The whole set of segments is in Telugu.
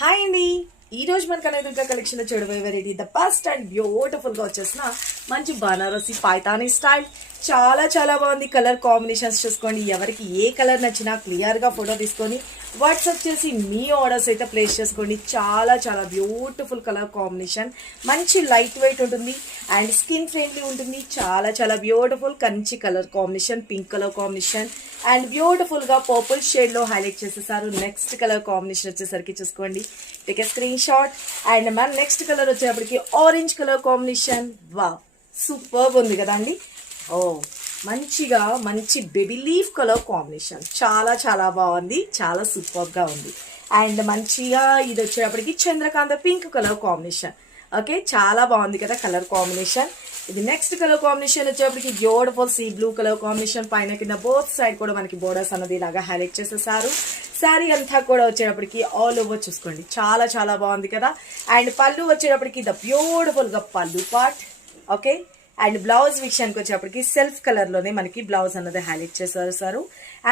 హాయ్ అండి. ఈ రోజు మన కనకదుర్గ కలెక్షన్ లో చూడబోయే variety the best and beautiful గా వచ్చేసిన మంచి బనారసి పైతానీ స్టైల్. చాలా చాలా బాగుంది. కలర్ కాంబినేషన్స్ చూసుకోండి. ఎవరికి ఏ కలర్ నచ్చినా క్లియర్ గా ఫోటో తీసుకొని వాట్సాప్ చేసి మీ ఆర్డర్స్ అయితే ప్లేస్ చేసుకోండి. చాలా చాలా బ్యూటిఫుల్ కలర్ కాంబినేషన్, మంచి లైట్ వెయిట్ ఉంటుంది అండ్ స్కిన్ ఫ్రెండ్లీ ఉంటుంది. చాలా చాలా beautiful Kanchi colour combination, pink colour combination and beautiful గా పర్పుల్ షేడ్ లో హైలైట్ చేసేసారు. నెక్స్ట్ కలర్ కాంబినేషన్ వచ్చేసరికి చూసుకోండి, take a screen shot. And మన నెక్స్ట్ కలర్ వచ్చేప్పటికి ఆరెంజ్ కలర్ కాంబినేషన్. వా, సూపర్ ఉంది కదండి. ఓ, మంచిగా మంచి బేబీ లీఫ్ కలర్ కాంబినేషన్, చాలా చాలా బాగుంది, చాలా సూపర్ గా ఉంది. అండ్ మంచిగా ఇది వచ్చేటప్పటికి Chandrakanta pink colour combination. Okay, చాలా బాగుంది కదా కలర్ కాంబినేషన్. ఇది నెక్స్ట్ కలర్ కాంబినేషన్ వచ్చేప్పటికి beautiful sea blue colour combination. పైన కింద బోత్ సైడ్ కూడా మనకి బోర్డర్స్ అన్నది ఇలాగా హైలైట్ చేసేసారు. శారీ అంతా కూడా వచ్చేటప్పటికి ఆల్ ఓవర్ చూసుకోండి, చాలా చాలా బాగుంది కదా. అండ్ పళ్ళు వచ్చేటప్పటికి ద బ్యూటిఫుల్ గా పళ్ళు పార్ట్. ఓకే, అండ్ బ్లౌజ్ విషయానికి వచ్చేప్పటికి సెల్ఫ్ కలర్ లోనే మనకి బ్లౌజ్ అన్నది హైలైట్ చేసేసారు.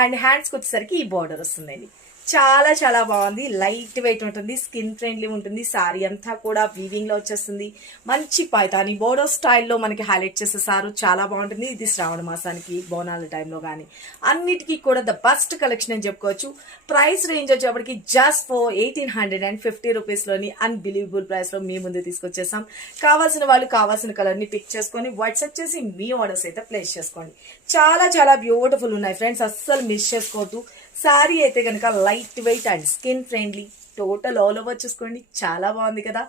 అండ్ హ్యాండ్స్కి వచ్చేసరికి ఈ బార్డర్ వస్తుందండి. చాలా చాలా బాగుంది. లైట్ వెయిట్ ఉంటుంది, స్కిన్ ఫ్రెండ్లీ ఉంటుంది. శారీ అంతా కూడా వీవింగ్ లో వచ్చేస్తుంది. మంచి పైతాని బోర్డర్ స్టైల్లో మనకి హైలైట్ చేసేసారు. చాలా బాగుంటుంది. ఇది శ్రావణ మాసానికి బోనాల టైంలో కానీ అన్నిటికీ కూడా ద బెస్ట్ కలెక్షన్ అని చెప్పుకోవచ్చు. ప్రైస్ రేంజ్ వచ్చేప్పటికి జస్ట్ ఫర్ 1850 రూపీస్లోని అన్బిలీవబుల్ ప్రైస్ లో మీ ముందు తీసుకొచ్చేసాం. కావాల్సిన వాళ్ళు కావాల్సిన కలర్ ని పిక్ చేసుకొని వాట్సాప్ చేసి మీ ఆర్డర్స్ అయితే ప్లేస్ చేసుకోండి. చాలా చాలా బ్యూటిఫుల్ ఉన్నాయి ఫ్రెండ్స్, అస్సలు మిస్ చేసుకోవద్దు. శారీ అయితే కనుక light weight and skin friendly, total all over చూసుకోండి. చాలా బాగుంది కదా,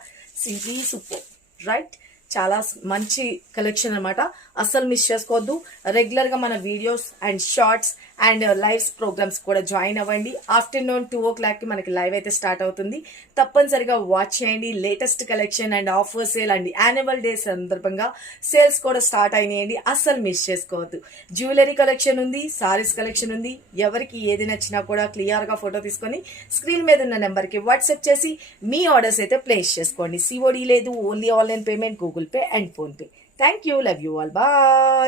సింప్లీ సూపర్ రైట్. చాలా మంచి కలెక్షన్ అనమాట, అస్సలు మిస్ చేసుకోవద్దు. రెగ్యులర్ గా మన videos and shorts and lives programs కూడా జాయిన్ అవ్వండి. ఆఫ్టర్నూన్ 2 o'clock కి మనకి లైవ్ అయితే స్టార్ట్ అవుతుంది. తప్పనిసరిగా వాచ్ చేయండి. Latest collection and offer sale and annual day సందర్భంగా సేల్స్ కూడా స్టార్ట్ అయినాయండి, అస్సలు మిస్ చేసుకోవద్దు. జ్యువెలరీ కలెక్షన్ ఉంది, సారీస్ కలెక్షన్ ఉంది. ఎవరికి ఏది నచ్చినా కూడా క్లియర్ గా ఫోటో తీసుకొని స్క్రీన్ మీద ఉన్న నెంబర్ కి వాట్సాప్ చేసి మీ ఆర్డర్స్ అయితే ప్లేస్ చేసుకోండి. సిఓడి లేదు, only online payment, Google Pay and PhonePe. Thank you, love you all, bye.